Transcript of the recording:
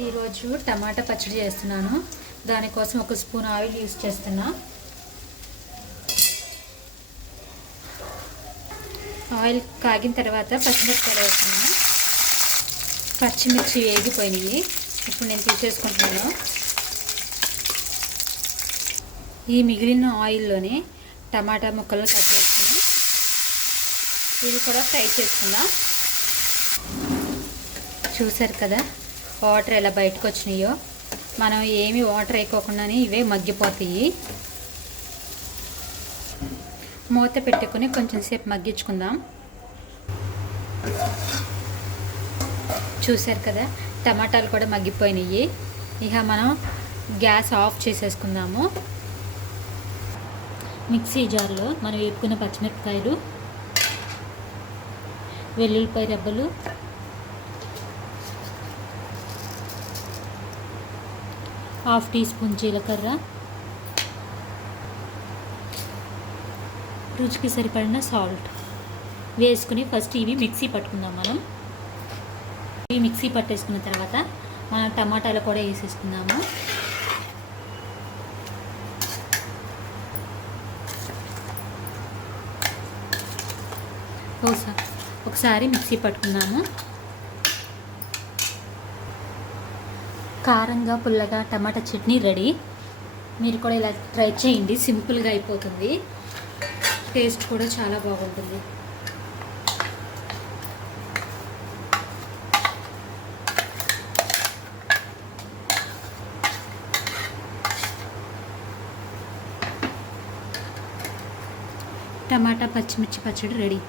ఈరోజు టమాటా పచ్చడి చేస్తున్నాను. దానికోసం ఒక స్పూన్ ఆయిల్ యూస్ చేస్తున్నా. ఆయిల్ కాగిన తర్వాత పచ్చిమిరపకాయలు వేస్తున్నాను. పచ్చిమిర్చి వేగిపోయినాయి. ఇప్పుడు నేను తీసేసుకుంటున్నాను. ఈ మిగిలిన ఆయిల్లోనే టమాటా ముక్కలు కట్ చేసుకుని ఇవి కూడా ఫ్రై చేసుకుందాం. చూసారు కదా వాటర్ ఎలా బయటకు వచ్చినాయో. మనం ఏమి వాటర్ వేయకోకుండానే ఇవే మగ్గిపోతాయి. మూత పెట్టుకుని కొంచెం సేపు మగ్గించుకుందాం. చూసారు కదా టమాటాలు కూడా మగ్గిపోయినాయి. ఇక మనం గ్యాస్ ఆఫ్ చేసేసుకుందాము. మిక్సీ జార్లో మనం వేపుకున్న పచ్చిమిరపకాయలు, వెల్లుల్లిపాయ రెబ్బలు, హాఫ్ టీ స్పూన్ జీలకర్ర, రుచికి సరిపడిన సాల్ట్ వేసుకుని ఫస్ట్ ఇవి మిక్సీ పట్టుకుందాం. ఇవి మిక్సీ పట్టేసుకున్న తర్వాత మనం టమాటాలు కూడా వేసేసుకుందాము. ఒకసారి మిక్సీ పట్టుకుందాము. కారంగా పుల్లగా టమాటా చట్నీ రెడీ. మీరు కూడా ఇలా ట్రై చేయండి. సింపుల్గా అయిపోతుంది. టేస్ట్ కూడా చాలా బాగుంటుంది. టమాటా పచ్చిమిర్చి పచ్చడి రెడీ.